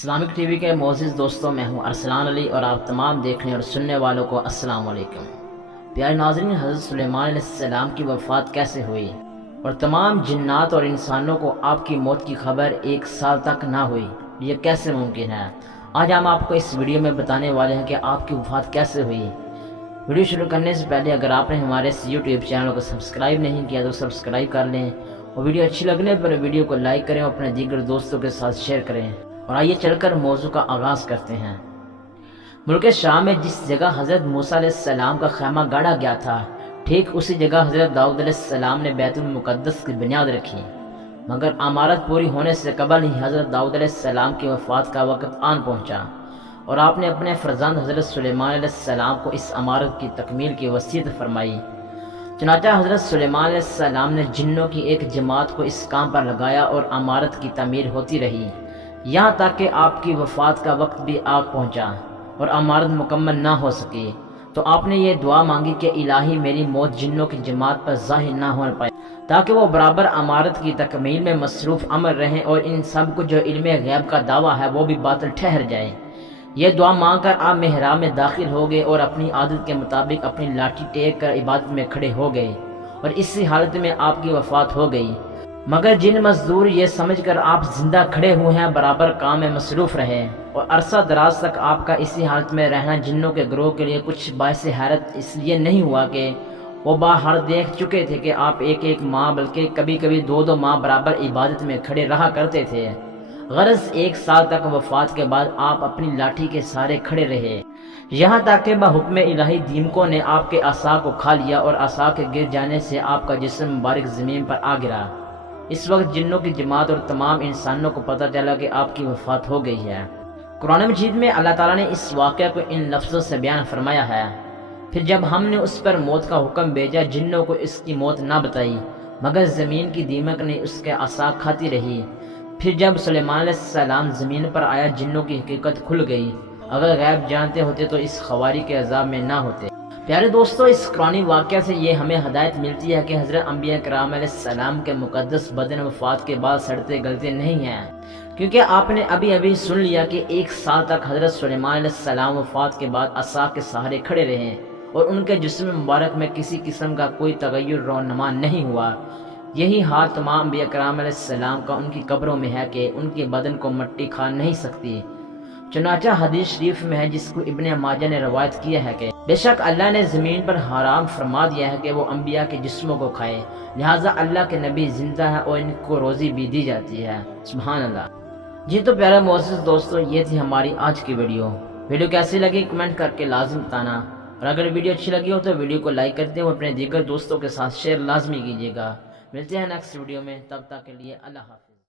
Islamic T V کے معزز دوستوں، میں ہوں ارسلان علی اور آپ تمام دیکھنے اور سننے والوں کو السلام علیکم۔ پیارے ناظرین، حضرت سلیمان علیہ السلام کی وفات کیسے ہوئی اور تمام جنات اور انسانوں کو آپ کی موت کی خبر 1 سال تک نہ ہوئی، یہ کیسے ممکن ہے؟ آج ہم آپ کو اس ویڈیو میں بتانے والے ہیں کہ آپ کی وفات کیسے ہوئی۔ ویڈیو شروع کرنے سے پہلے اگر آپ نے ہمارے اس یوٹیوب چینل کو سبسکرائب نہیں کیا تو سبسکرائب کر لیں، اور ویڈیو اچھی لگنے پر ویڈیو کو لائک کریں اور اپنے دیگر دوستوں کے ساتھ شیئر کریں۔ اور آئیے چل کر موضوع کا آغاز کرتے ہیں۔ ملک شام میں جس جگہ حضرت موسیٰ علیہ السلام کا خیمہ گاڑا گیا تھا، ٹھیک اسی جگہ حضرت داؤد علیہ السلام نے بیت المقدس کی بنیاد رکھی، مگر عمارت پوری ہونے سے قبل ہی حضرت داؤد علیہ السلام کی وفات کا وقت آن پہنچا، اور آپ نے اپنے فرزند حضرت سلیمان علیہ السلام کو اس عمارت کی تکمیل کی وصیت فرمائی۔ چنانچہ حضرت سلیمان علیہ السلام نے جنوں کی ایک جماعت کو اس کام پر لگایا اور عمارت کی تعمیر ہوتی رہی، یہاں تک کہ آپ کی وفات کا وقت بھی آ پہنچا اور عمارت مکمل نہ ہو سکی۔ تو آپ نے یہ دعا مانگی کہ الہی میری موت جنوں کی جماعت پر ظاہر نہ ہو پائے، تاکہ وہ برابر عمارت کی تکمیل میں مصروف عمل رہیں اور ان سب کو جو علم غیب کا دعویٰ ہے وہ بھی باطل ٹھہر جائے۔ یہ دعا مانگ کر آپ محراب میں داخل ہو گئے اور اپنی عادت کے مطابق اپنی لاٹھی ٹیک کر عبادت میں کھڑے ہو گئے، اور اسی حالت میں آپ کی وفات ہو گئی۔ مگر جن مزدور یہ سمجھ کر آپ زندہ کھڑے ہوئے ہیں برابر کام میں مصروف رہے، اور عرصہ دراز تک آپ کا اسی حالت میں رہنا جنوں کے گروہ کے لیے کچھ باعث حیرت اس لیے نہیں ہوا کہ وہ باہر دیکھ چکے تھے کہ آپ ایک ماہ بلکہ کبھی کبھی 2 ماہ برابر عبادت میں کھڑے رہا کرتے تھے۔ غرض 1 سال تک وفات کے بعد آپ اپنی لاٹھی کے سہارے کھڑے رہے، یہاں تک کہ بحکم الہی دیمکوں نے آپ کے عصا کو کھا لیا اور عصا کے گر جانے سے آپ کا جسم مبارک زمین پر آ گرا۔ اس وقت جنوں کی جماعت اور تمام انسانوں کو پتہ چلا کہ آپ کی وفات ہو گئی ہے۔ قرآن مجید میں اللہ تعالیٰ نے اس واقعہ کو ان لفظوں سے بیان فرمایا ہے: پھر جب ہم نے اس پر موت کا حکم بھیجا، جنوں کو اس کی موت نہ بتائی، مگر زمین کی دیمک نے اس کے عصا کھاتی رہی۔ پھر جب سلیمان علیہ السلام زمین پر آیا، جنوں کی حقیقت کھل گئی۔ اگر غیب جانتے ہوتے تو اس خواری کے عذاب میں نہ ہوتے۔ پیارے دوستو، اس قرآنی واقعہ سے یہ ہمیں ہدایت ملتی ہے کہ حضرت انبیاء کرام علیہ السلام کے مقدس بدن وفات کے بعد سڑتے گلتے نہیں ہیں، کیونکہ آپ نے ابھی سن لیا کہ 1 سال تک حضرت سلیمان علیہ السلام وفات کے بعد عصا کے سہارے کھڑے رہے اور ان کے جسم مبارک میں کسی قسم کا کوئی تغیر رونما نہیں ہوا۔ یہی حال تمام انبیاء کرام علیہ السلام کا ان کی قبروں میں ہے کہ ان کے بدن کو مٹی کھا نہیں سکتی۔ چنانچہ حدیث شریف میں ہے، جس کو ابن ماجہ نے روایت کیا ہے، کہ بے شک اللہ نے زمین پر حرام فرما دیا ہے کہ وہ انبیاء کے جسموں کو کھائے، لہٰذا اللہ کے نبی زندہ ہے اور ان کو روزی بھی دی جاتی ہے۔ سبحان اللہ۔ جی تو پیارے معزز دوستو، یہ تھی ہماری آج کی ویڈیو کیسی لگی کمنٹ کر کے لازم بتانا، اور اگر ویڈیو اچھی لگی ہو تو ویڈیو کو لائک کرتے ہوئے اپنے دیگر دوستوں کے ساتھ شیئر لازمی کیجیے گا۔ ملتے ہیں نیکسٹ ویڈیو میں، تب تک کے لیے اللہ حافظ۔